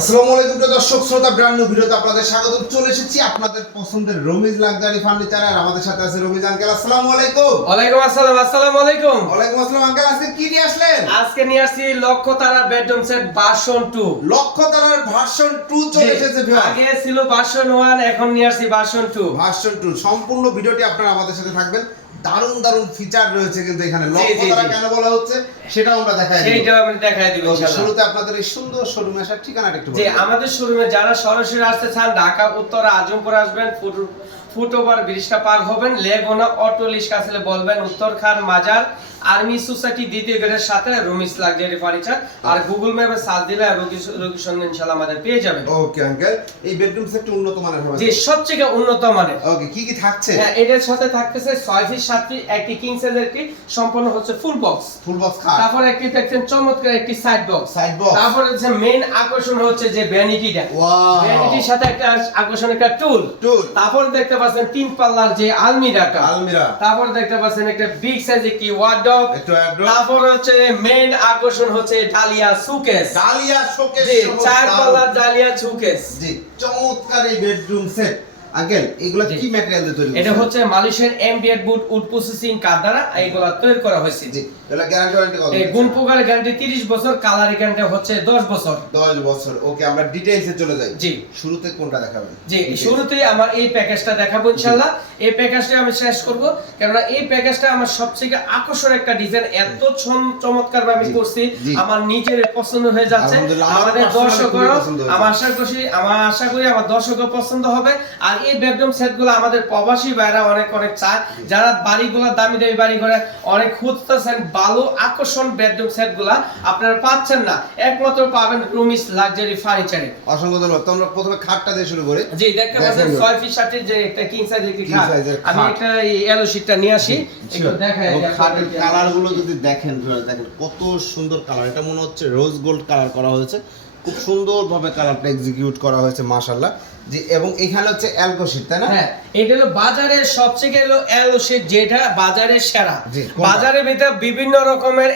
আসসালামু আলাইকুম প্রিয় দর্শক শ্রোতা ব্র্যান্ড নিউ ভিডিওতে আপনাদের স্বাগত। চলে এসেছি আপনাদের পছন্দের রমিজ লাক্সারি ফার্নিচার আর আমাদের সাথে আছে রমিজ আঙ্কেল। আসসালামু আলাইকুম। ওয়ালাইকুম আসসালাম আসসালামু আলাইকুম। ওয়ালাইকুম আসসালাম আঙ্কেল আজকে কি নিয়ে আসলেন? আজকে নিয়ে আসছি লক্ষ বেডরুম সেট বাসন টু লক্ষ তারার ভার্সন 2 চলে এসেছে ভিউয়ার আগে ছিল বাসন ওয়ান এখন নিয়ে আসছি বাসন টু ভার্সন 2 সম্পূর্ণ ভিডিওটি আপনারা আমাদের সাথে থাকবেন। দারুণ দারুণ ফিচার রয়েছে কিন্তু এখানে জি, লক্ষ জি, তারা জি। কেন বলা হচ্ছে সেটাও আমরা দেখাই দিব সেইটাও আমি দেখাই দিব। শুরুতে আপনাদের এই সুন্দর শোরুমে আসার ঠিকানাটা একটু যে আমাদের শোরুমে যারা সরাসরি আসতে চান ঢাকা উত্তর আজমপুর আসবেন ফুট ফুট ওভার ব্রিজটা পার হবেন লেগোনা অটো লিস্ট আসলে বলবেন উত্তর খান মাজার আর্মি সোসাইটি দ্বিতীয় গেটের সাথে রুমিস লাক্সারি ফার্নিচার আর গুগল ম্যাপে সার্চ দিলে লোকেশন ইনশাআল্লাহ আমাদের পেয়ে যাবেন। ওকে আঙ্কেল এই বেডরুম সেটটা উন্নত মানের হবে? যে সবচেয়ে উন্নত মানের। ওকে কি কি থাকছে? হ্যাঁ এটার সাথে থাকতেছে ছয় ফিট সাত ফিট একটি কিং সাইজের একটি সম্পূর্ণ হচ্ছে ফুল বক্স ফুল বক্স খাট। তারপর একটি দেখছেন চমৎকার একটি সাইড বক্স সাইড বক্স তারপর হচ্ছে মেইন আকর্ষণ হচ্ছে যে ভ্যানিটিটা ওয়াও ভ্যানিটির সাথে একটা আকর্ষণ একটা টুল টুল তারপর দেখতে পাচ্ছেন তিন পাল্লার যে আলমিরাটা। আলমিরা। তারপর দেখতে পাচ্ছেন একটা বিগ সাইজ একটি ওয়ার্ডরোব একটু অ্যাড্রো তারপর হচ্ছে মেইন আকর্ষণ হচ্ছে ডালিয়া সুকেস ডালিয়া শোকেস জি চার পাল্লার ডালিয়া সুকেস জি চমৎকার এই বেডরুম সেট আঙ্কেল এগুলা। কি ম্যাটেরিয়াল দিয়ে তৈরি এটা হচ্ছে এমডিএড বুট উড প্রসেসিং দ্বারা এইগুলা তৈরি করা হয়েছে। জি এটা গ্যারান্টি ওয়ারেন্টি কত এই গুণ পোকার গ্যারান্টি 30 বছর কালার গ্যারান্টি হচ্ছে 10 বছর। 10 বছর ওকে আমরা ডিটেইলসে চলে যাই। জি। শুরুতে কোনটা দেখাবেন? জি শুরুতে আমার এই প্যাকেজটা দেখাবো ইনশাআল্লাহ। এই প্যাকেজটা আমি শেষ করব কেননা এই প্যাকেজটা আমার সবথেকে আকর্ষণীয় একটা ডিজাইন এত চমৎকার ভাবে করছি আমার নিজের পছন্দ হয়ে যাচ্ছে। আমার আমাদের দর্শকরা আমার আশা করি আমার আশা করি আমার দর্শকও পছন্দ হবে। আর এই বেডরুম সেটগুলো আমাদের প্রবাসী ভাইরা অনেক অনেক চায়। যারা বাড়িগুলো দামি দামি বাড়ি করে অনেক খুঁজতেছেন ভালো আকর্ষণ বেডরুম সেটগুলা আপনারা পাচ্ছেন না। একমাত্র পাবেন রুমিস লাক্সারি ফার্নিচারে। অসংখ্য ধন্যবাদ। তোমরা প্রথমে খাটটা দিয়ে শুরু করি। জি দেখতে পাচ্ছেন দেখেন। ছয় ফিট ষাটের যে একটা কিং সাইজ একটি খাট। আমি। একটা এলো শিটটা নিয়ে আসি। একটু দেখাই খাটের আপনাদেরকে। কালারগুলো যদি দেখেন দেখেন কত সুন্দর কালার এটা মনে হচ্ছে রোজ গোল্ড কালার করা হয়েছে। খুব সুন্দর ভাবে কালারটা এক্সিকিউট করা হয়েছে মাশাআল্লাহ। জি এবং এখানে হচ্ছে তাই না? হ্যাঁ এটা হলো বাজারের সবচেয়ে হলো যেটা বাজারের সেরা। বাজারের ভিতরে বিভিন্ন রকমের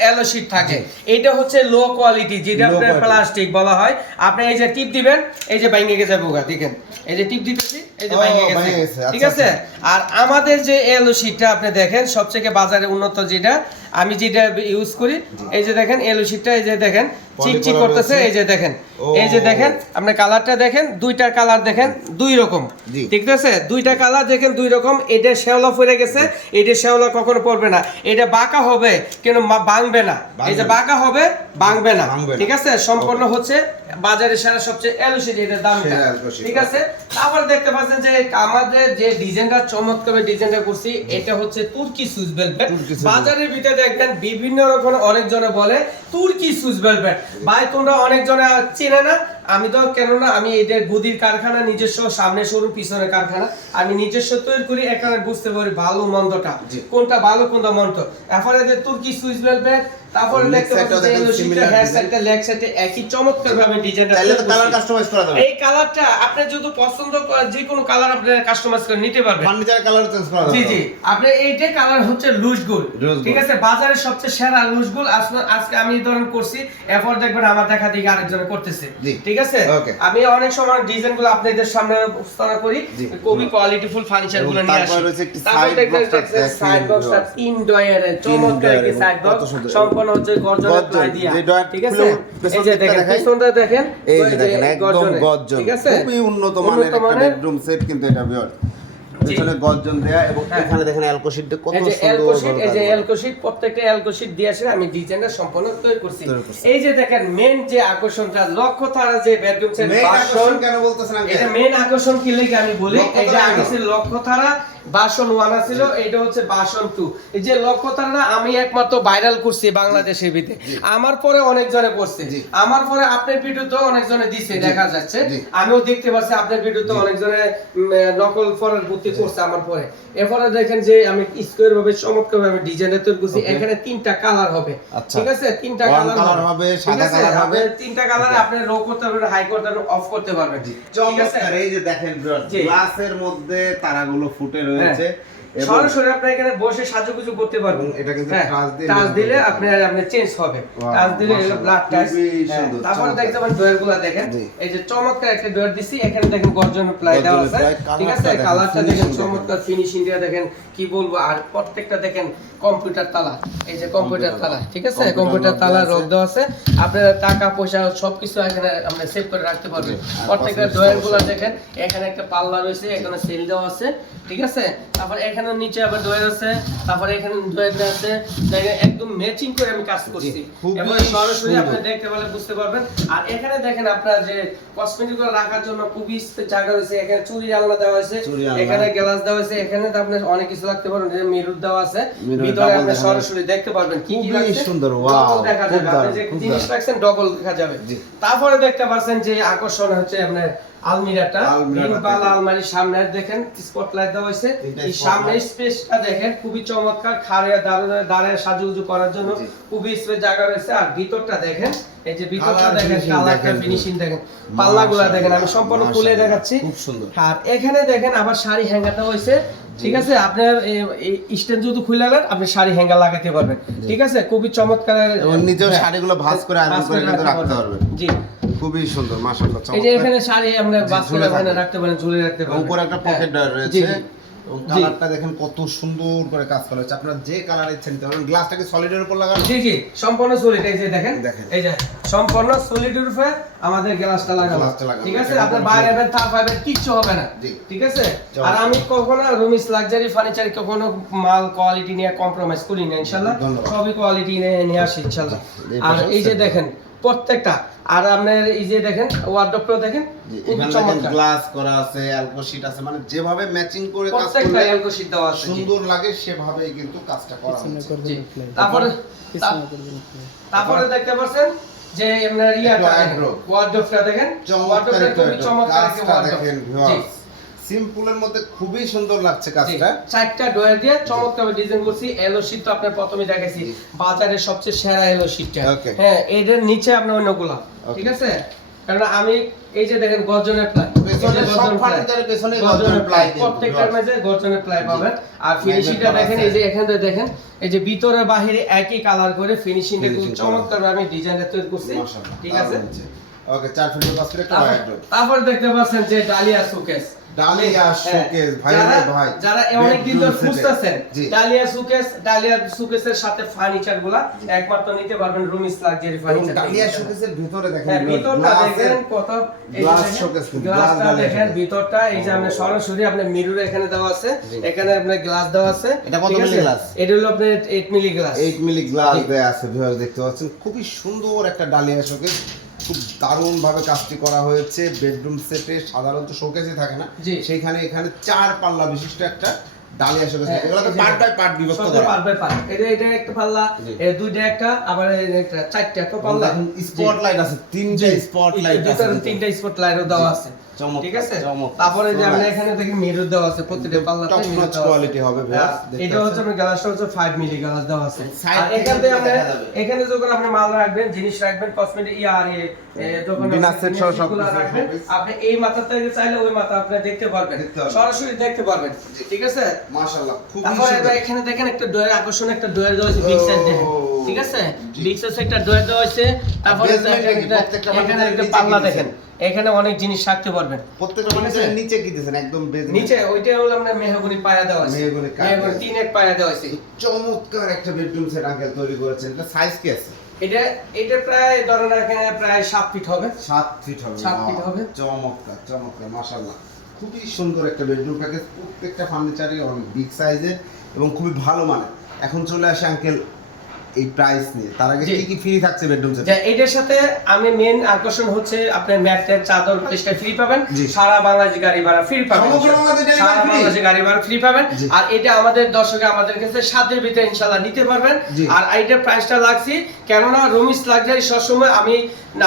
থাকে। এটা হচ্ছে লো কোয়ালিটি যেটা আপনার প্লাস্টিক বলা হয়। আপনি এই যে টিপ দিবেন এই যে গেছে বোকা দেখেন। এই যে টিপ দিতেছি এই যে ও, গেছে। গেছে, ঠিক আচ্ছা, আছে? আর আমাদের যে এলো শিটটা আপনি দেখেন সবচেয়ে বাজারে উন্নত যেটা আমি যেটা ইউজ করি এই যে দেখেন এলো শিটটা এই যে দেখেন চিকচিক করা করতেছে এই যে দেখেন। এই যে দেখেন আপনি কালারটা দেখেন দুইটার কালার দেখেন। দুই রকম। ঠিক আছে? দুইটা কালার দেখেন দুই রকম। এটা শ্যাওলা পড়ে গেছে এটা শ্যাওলা কখনো পড়বে না। এটা বাঁকা হবে কিন্তু ভাঙবে না। এই যে বাঁকা হবে ভাঙবে না। ঠিক আছে? সম্পূর্ণ হচ্ছে বাজারে সেরা সবচেয়ে এলসিডি এটার এলসিডি। ঠিক আছে? তারপর দেখতে পাচ্ছেন যে আমাদের যে ডিজাইনটা চমৎকার ডিজাইনটা করছি এটা হচ্ছে তুর্কি সুইচ ভেলভেট বাজারের ভিতরে দেখবেন বিভিন্ন রকম অনেকজনে বলে তুর্কি সুইচ ভেলভেট ভাই তোমরা অনেকজনে চেনে না আমি তো কেননা আমি এটা গদির কারখানা নিজস্ব সামনে সরু পিছনে কারখানা আমি নিজস্ব তৈরি করি এখানে বুঝতে পারি ভালো মন্দটা। কোনটা ভালো কোনটা মন্দ এরপরে তুর্কি সুইচ ভেলভেট তারপরে দেখতে পাচ্ছেন যে দেখেন এই similar শীটটা হেয়ার design। সাইডটা লেগ সাইডে একই চমৎকার ভাবে ডিজাইনটা চাইলে তো কালার কাস্টমাইজ করা যাবে। এই কালারটা আপনি যদি পছন্দ যে কোনো কালার আপনি কাস্টমাইজ করে নিতে পারবেন। ফার্নিচার কালার চেঞ্জ করা যাবে। জি। জি আপনি এইটা কালার হচ্ছে লুজ ঠিক আছে? বাজারে সবচেয়ে সেরা লুজ আজকে আমি ধরেন করছি। এরপর দেখবেন আমার দেখা দিকে আরেকজনে করতেছে। ঠিক আছে? আমি অনেক সময় ডিজাইনগুলো আপনাদের সামনে উপস্থাপনা করি। খুবই কোয়ালিটিফুল ফার্নিচারগুলো এবং নিয়ে আসি। তারপর দেখেন। সাইড বক্সটা viewers। ইনডয়ারে চমৎকার একটি সাইড বক্স কত হচ্ছে গর্জনের গর্জন, প্লাই দিয়া ঠিক আছে? এই যে দেখেন পিছনটা দেখেন এই যে দেখেন একদম গর্জন ঠিক আছে? খুবই উন্নত মানের একটা বেডরুম সেট কিন্তু এটা জি। পেছনে গর্জন দেয়া এবং হ্যাঁ। এখানে দেখেন অ্যালকোশিটটা কত সুন্দর এই যে অ্যালকোশিট প্রত্যেকটা অ্যালকোশিট দিয়ে আসে আমি ডিজাইনটা সম্পূর্ণ তৈরি করছি। এই যে দেখেন মেন যে আকর্ষণটা লক্ষ্য তারা যে বেডরুম সেট আকর্ষণ কেন বলতেছেন এটা মেন আকর্ষণ কি লেগে আমি বলি? এই যে আগে লক্ষ্য তারা বাসন ওয়ান ছিল এটা হচ্ছে বাসন টু এই যে আমি একমাত্র ভাইরাল করছি বাংলাদেশের ভিতরে আমার পরে করছে। আমার পরে আপনার ভিডিওতে দিছে দেখা যাচ্ছে। আমিও দেখতে পাচ্ছি আপনার ভিডিওতে নকল ফরের বুদ্ধি করছে আমার পরে। এরপরে দেখেন যে আমি স্কোয়ার ভাবে চমৎকার ভাবে ডিজাইনের তৈরি করছি। এখানে তিনটা কালার হবে। আচ্ছা। ঠিক আছে? তিনটা কালার হবে, সাদা colour হবে। তিনটা কালার আপনি লো করতে পারবেন হাই করতে পারবেন অফ করতে পারবেন। ঠিক আছে? এই যে দেখেন। গ্লাসের মধ্যে তারাগুলো ফুটে রয়েছে। এবং- সরাসরি আপনি এখানে বসে সাজুগুজু করতে পারবেন। এটা কিন্তু হ্যাঁ, দিলে পারবেন। আপনি চেঞ্জ হবে। দিলে ব্লাড টাচ তারপরে। দেখতে পারেন দেখেন। এই যে চমৎকার একটা ডোয়ার দিছি এখানে দেখেন গর্জন প্লাই দেওয়া আছে। ঠিক আছে কালারটা দেখেন চমৎকার ফিনিশিং দেখেন কি বলব আর প্রত্যেকটা দেখেন কম্পিউটার তালা এই যে কম্পিউটার তালা। ঠিক আছে? কম্পিউটার তালা আছে। দেওয়া আছে। আপনার টাকা পয়সা সবকিছু এখানে আপনি সেভ করে রাখতে পারবেন। প্রত্যেকটা cosmetics ড্রয়ারগুলো দেখেন এখানে একটা পাল্লা রয়েছে এখানে সেল দেওয়া আছে ঠিক আছে? তারপর এখানে নিচে আবার আছে তারপর এখানে আছে। দেখেন একদম ম্যাচিং করে আমি কাজ করছি। এবং সরাসরি আপনি দেখতে পারলে বুঝতে পারবেন। আর এখানে দেখেন আপনার যে কসমেটিক রাখার জন্য খুবই জায়গা রয়েছে। এখানে চুরি আলনা দেওয়া হয়েছে এখানে গ্লাস দেওয়া হয়েছে। এখানে তো আপনার অনেক কিছু রাখতে পারবেন যে মিরর দেওয়া আছে। ভিতরে আপনি সরাসরি দেখতে পারবেন কি কি সুন্দর, Double দেখা যাবে। আপনি যে জিনিস রাখছেন ডবল দেখা যাবে। তারপরে দেখতে পাচ্ছেন যে আকর্ষণ হচ্ছে আপনার আলমিরাটা। আলমারির সামনে দেখেন স্পটলাইট দেওয়া হয়েছে। এই। সামনের স্পেসটা দেখেন খুবই চমৎকার সাজুগুজু করার জন্য খুবই স্পেস জায়গা রয়েছে। আর ভিতরটা দেখেন এই যে ভিতরটা দেখেন কালারটা ফিনিশিং দেখেন পাল্লাগুলা দেখেন আমি সম্পূর্ণ খুলে দেখাচ্ছি। খুব সুন্দর। আর এখানে দেখেন আবার শাড়ি হ্যাঙ্গারটা হয়েছে ঠিক আছে? আপনার স্ট্যান্ড যদি খুলে নেন আপনি শাড়ি হ্যাঙ্গার লাগাতে পারবেন ঠিক আছে? খুবই চমৎকার নিজেও হ্যাঁ। শাড়িগুলো ভাঁজ করে আয়রন করে রাখতে পারবেন। জি। খুবই সুন্দর মাশাআল্লাহ এই যে এখানে শাড়ি আমরা বাস করে এখানে রাখতে পারেন ঝুলে রাখতে পারেন। উপরে একটা পকেট হ্যাঁ। রয়েছে জি, জি। এবং কালারটা দেখেন কত সুন্দর করে কাজ করা হয়েছে। আপনারা যে কালার ইচ্ছা নিতে পারবেন গ্লাসটাকে সলিডের উপর লাগানো জি জি সম্পূর্ণ সলিড এই যে দেখেন। দেখেন। এই যে সম্পূর্ণ সলিডের উপরে আমাদের গ্লাসটা লাগানো। গ্লাসটা লাগানো। ঠিক আছে? আপনার বাইরে পাবেন তার পাবেন কিচ্ছু হবে না। ঠিক আছে? আর আমি কখনো রুমিস লাক্সারি ফার্নিচার কখনো মাল কোয়ালিটি নিয়ে কম্প্রোমাইজ করি না ইনশাআল্লাহ সবই কোয়ালিটি নিয়ে নিয়ে আসি ইনশাআল্লাহ। আর এই যে দেখেন প্রত্যেকটা। আর আপনার এই যে দেখেন ওয়ার্ডরোবটা দেখেন গ্লাস করা আছে অ্যালকো শীট আছে মানে যেভাবে ম্যাচিং করে কাজ প্রত্যেকটা করলে এলকো শীট দেওয়া আছে সুন্দর লাগে সেভাবেই কিন্তু কাজটা করা হয়েছে জি। তারপরে তারপরে দেখতে পাচ্ছেন যে আপনার ইয়াটা একটা দেখেন, wardrobe-টা দেখেন। চমৎকার খুবই দেখেন জি, সিম্পলের মধ্যে খুবই সুন্দর লাগছে কাজটা। চারটা ডোয়ার দিয়ে চমৎকার ডিজাইন করছি। এলো শীট তো আপনার প্রথমে দেখাইছি। জি। বাজারের সবচেয়ে সেরা এলো শীটটা হ্যাঁ এটার নিচে আপনার অন্যগুলা. ঠিক আছে? কারণ আমি এই যে দেখেন গর্জনের প্লাই। প্রত্যেকটার মাঝে গর্জনের প্লাই পাবেন। আর ফিনিশিংটা দেখেন এই যে এখানে দেখেন এই যে ভিতরে বাহিরে একই কালার করে ফিনিশিংটা খুব Finishing করা। চমৎকার আমি ডিজাইনটা তৈরি করছি ঠিক আছে? ওকে ফিট ফিট তারপর দেখতে পাচ্ছেন যে ডালিয়া সুকেস ডালিয়া শোকেস ভাই ভাই যারা অনেক দিন ধরে খুঁজতেছেন ডালিয়া ডালিয়া সুকেসের সাথে ফার্নিচারগুলা একমাত্র নিতে পারবেন রুমিস লাক্সারি এবং ফার্নিচার ডালিয়া শোকেসের ভিতরে দেখেন হ্যাঁ ভিতরটা দেখেন কত কিন্তু, গ্লাসটা দেখেন ভিতরটা এই যে সরাসরি মিরর এখানে দেওয়া আছে এখানে আপনার গ্লাস দেওয়া আছে এটা কত মিলি glass? এটা হলো আপনার 8 মিলি গ্লাস 8 মিলি গ্লাস দেয়া আছে দেখতে পাচ্ছেন। খুবই সুন্দর একটা ডালিয়া শোকেস খুব দারুণ ভাবে কাজটি করা হয়েছে। বেডরুম সেটে সাধারণত শোকেসে থাকে না। সেখানে এখানে চার পাল্লা বিশিষ্ট একটা ডালিয়া শোকেস হ্যাঁ, এগুলো তো পার্ট বাই পার্ট বিভক্ত করা পার্ট বাই পার্ট। এটা এটা একটা পাল্লা দুইটা একটা আবার একটা চারটা একটা এবং পাল্লা। স্পটলাইট আছে তিনটা স্পটলাইট আছে। তিনটা দেওয়া আছে। ঠিক আছে? তারপরে যে আমরা এখানে দেখি মিরর দেওয়া আছে প্রত্যেকটা পাল্লাতে মিরর notch দেওয়া আছে। quality হবে viewers, দেখতে এটা হচ্ছে পাচ্ছেন। গ্লাসটা হচ্ছে 5 মিলি গ্লাস দেওয়া আছে। আর এখান থেকে আপনি এখানে যখন আপনি মাল রাখবেন জিনিস রাখবেন কসমেটিক ই আর এ, এ, যখন বিনা আপনি সহ জিনিসগুলো রাখবেন, আপনি এই মাথা থেকে চাইলে ওই মাথা আপনি দেখতে পারবেন। সরাসরি দেখতে পারবেন। ঠিক আছে? মাশাআল্লাহ খুবই সুন্দর। এখানে দেখেন একটা ডোয়ের আকর্ষণ একটা ডোয়ের দেওয়া হয়েছে বিগ সাইজ দেখেন। ঠিক আছে? বিগ সাইজ একটা ডোয়ের দেওয়া হয়েছে। তারপরে এখানে একটা- প্রত্যেকটা এখানে মানুষের একটা নিচে পাল্লা দেখেন। এখানে অনেক জিনিস রাখতে পারবেন। প্রত্যেকটা নিচে কি দিয়েছেন? একদম নিচে। ওইটা হলো আমরা মেহগনি পায়া দেওয়া আছে। মেহগনি মেহগনি তিন এক পায়া দেওয়া আছে। চমৎকার একটা বেডরুম সেট আঙ্কেল তৈরি করেছেন। এটা সাইজ কি আছে? এটা এটা প্রায় ধরেন এখানে প্রায় সাত ফিট হবে। সাত ফিট হবে সাত Wow, হবে। চমৎকার চমৎকার মাশাআল্লাহ। খুবই সুন্দর একটা বেডরুম প্যাকেজ প্রত্যেকটা ফার্নিচারই অনেক বিগ সাইজের এবং খুবই ভালো মানের। এখন চলে আসে আঙ্কেল এই প্রাইস নিয়ে। তার আগে কি কি ফ্রি থাকছে বেডরুম সেট এটার সাথে আমি মেন আকর্ষণ হচ্ছে ম্যাটের চাদর ফ্রি পাবেন। সারা বাংলাদেশ গাড়ি ভাড়া ফ্রি পাবেন বাংলাদেশ গাড়ি ভাড়া ফ্রি পাবেন। আর এটা আমাদের দর্শকে আমাদের কাছে সাতের ভিতরে ইনশাল্লাহ নিতে পারবেন। আর প্রাইসটা লাগছি কেননা রমিস লাক্সারি সবসময় আমি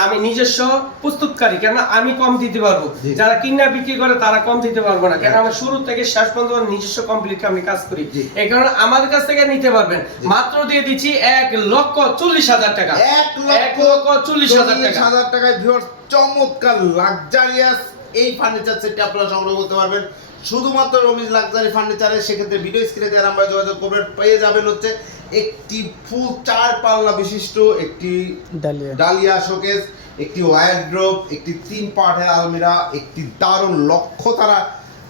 আমি নিজস্ব প্রস্তুতকারী কেননা আমি কম দিতে পারব। যারা কিনা বিক্রি করে তারা কম দিতে পারব না। কেন আমি শুরু থেকে শেষ পর্যন্ত নিজস্ব কমপ্লিট আমি কাজ করি। এই কারণে আমাদের কাছ থেকে নিতে পারবেন। মাত্র দিয়ে দিচ্ছি এক লক্ষ চল্লিশ হাজার টাকা। এক এক লক্ষ চল্লিশ হাজার টাকা। হাজার টাকায় ভিউয়ার্স চমৎকার লাক্সারিয়াস এই ফার্নিচার সেটটি আপনারা সংগ্রহ করতে পারবেন। শুধুমাত্র রমিজ লাক্সারি ফার্নিচারে সেক্ষেত্রে ভিডিও স্ক্রিনে দেওয়ার নাম্বারে যোগাযোগ করবেন পেয়ে যাবেন হচ্ছে একটি ফুল চার পাল্লা বিশিষ্ট একটি ডালিয়া। ডালিয়া শোকেস একটি ওয়ারড্রোব একটি তিন পার্টের আলমিরা একটি দারুণ লক্ষ্য তারা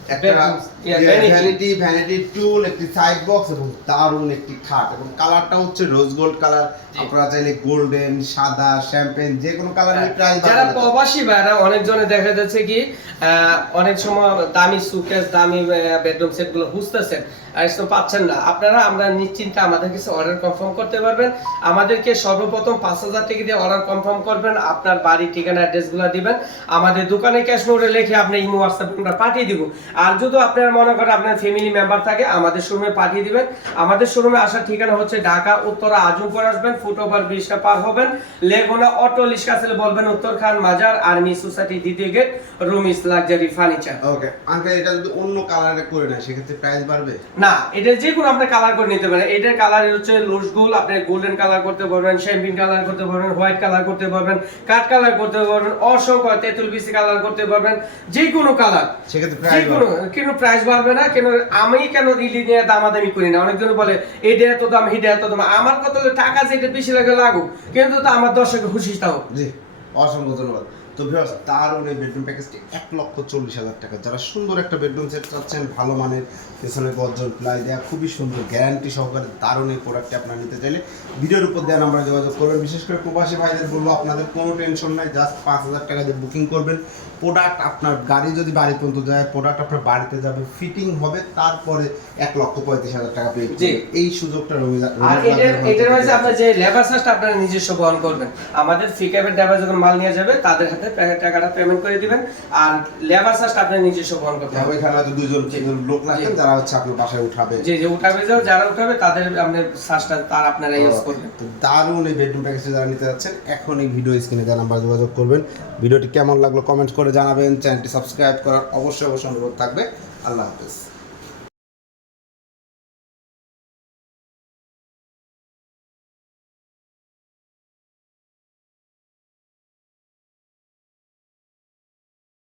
একটা Bedrooms, yeah, vanity. Vanity vanity tool একটি সাইড বক্স এবং দারুণ একটি খাট এবং কালারটা হচ্ছে রোজ গোল্ড কালার আপনারা চাইলে গোল্ডেন সাদা শ্যাম্পেন যে কোনো কালারের প্রাইস হ্যাঁ, যারা প্রবাসী ভাইরা অনেকজনে দেখা যাচ্ছে কি আহ, অনেক সময় দামি সুকেস দামি বেডরুম সেটগুলো খুঁজতেছেন। আর পাচ্ছেন না। আপনারা আমরা নিশ্চিন্তে আমাদের কাছে অর্ডার কনফার্ম করতে পারবেন। আমাদেরকে সর্বপ্রথম পাঁচ হাজার টাকা দিয়ে অর্ডার কনফার্ম করবেন। আপনার বাড়ি ঠিকানা অ্যাড্রেসগুলো দিবেন। আমাদের দোকানে ক্যাশ নোটে লিখে আপনি ইমো হোয়াটসঅ্যাপ আমরা পাঠিয়ে দিব। আর যদি আপনার মনে করেন আপনার ফ্যামিলি মেম্বার থাকে আমাদের শোরুমে পাঠিয়ে দিবেন। আমাদের শোরুমে আসার ঠিকানা হচ্ছে ঢাকা উত্তরা আজমপুর আসবেন। ফুট ওভার ব্রিজটা পার হবেন। লেগুনা অটো ছেলে বলবেন উত্তর খান মাজার আর্মি সোসাইটি দ্বিতীয় gate Rumis luxury furniture. Okay uncle এটা যদি অন্য কালারে করে নেয় সেক্ষেত্রে প্রাইস বাড়বে? না এটা যে কোনো আপনি কালার করে নিতে পারেন। এটার কালার হচ্ছে গোল আপনি গোল্ডেন কালার করতে পারবেন কালার করতে পারবেন হোয়াইট কালার করতে পারবেন কাঠ কালার করতে পারবেন অসংখ্য তেঁতুল বিসি কালার করতে পারবেন যে কোনো কালার যে কোনো কেন প্রাইস বাড়বে না? কেন আমি কেন রিলি নিয়ে দামাদামি করি না? অনেকজন বলে এইটা এত দাম এইটা এত দাম। আমার কত টাকা যেটা বেশি লাগে লাগুক কিন্তু তো আমার দর্শকে খুশি থাও জি অসংখ্য ধন্যবাদ। তো ভিউয়ার্স দারুণ এই বেডরুম প্যাকেজটি এক লক্ষ চল্লিশ হাজার টাকা। যারা সুন্দর একটা বেডরুম সেট চাচ্ছেন ভালো মানের পেছনে গর্জন প্লাই দেওয়া খুবই সুন্দর গ্যারান্টি সহকারে দারুণ এই প্রোডাক্টটি আপনারা নিতে চাইলে ভিডিওর উপর দেওয়া নাম্বারে যোগাযোগ করবেন। বিশেষ করে প্রবাসী ভাইদের বলব আপনাদের কোনো টেনশন নাই জাস্ট পাঁচ হাজার টাকা দিয়ে বুকিং করবেন। প্রোডাক্ট আপনার গাড়ি যদি বাড়ি পর্যন্ত যায় প্রোডাক্ট আপনার বাড়িতে যাবে ফিটিং হবে তারপরে এক লক্ষ পঁয়ত্রিশ হাজার টাকা পেয়ে। এই সুযোগটা আর এটার আপনার যে লেবার চার্জটা আপনারা নিজস্ব বহন করবেন। আমাদের ফিকাবের ড্রাইভার যখন মাল নিয়ে যাবে তাদের হাতে পে- টাকাটা পেমেন্ট করে দিবেন। আর লেবার চার্জটা আপনার নিজস্ব বহন করতে হবে। ওইখানে হয়তো দুজন তিনজন লোক লাগবেন যারা হচ্ছে আপনার বাসায় উঠাবে। যে যে উঠাবে যাও যারা উঠাবে তাদের আপনার চার্জটা তার আপনারা ইউজ করবেন। তো দারুণ এই বেডরুম প্যাকেজটা যারা নিতে যাচ্ছেন এখন এই ভিডিও স্ক্রিনে দেওয়া নাম্বার যোগাযোগ করবেন। ভিডিওটি কেমন লাগল কমেন্ট করে জানাবেন। চ্যানেলটি সাবস্ক্রাইব করার অবশ্যই অবশ্যই অনুরোধ থাকবে। আল্লাহ হাফেজ।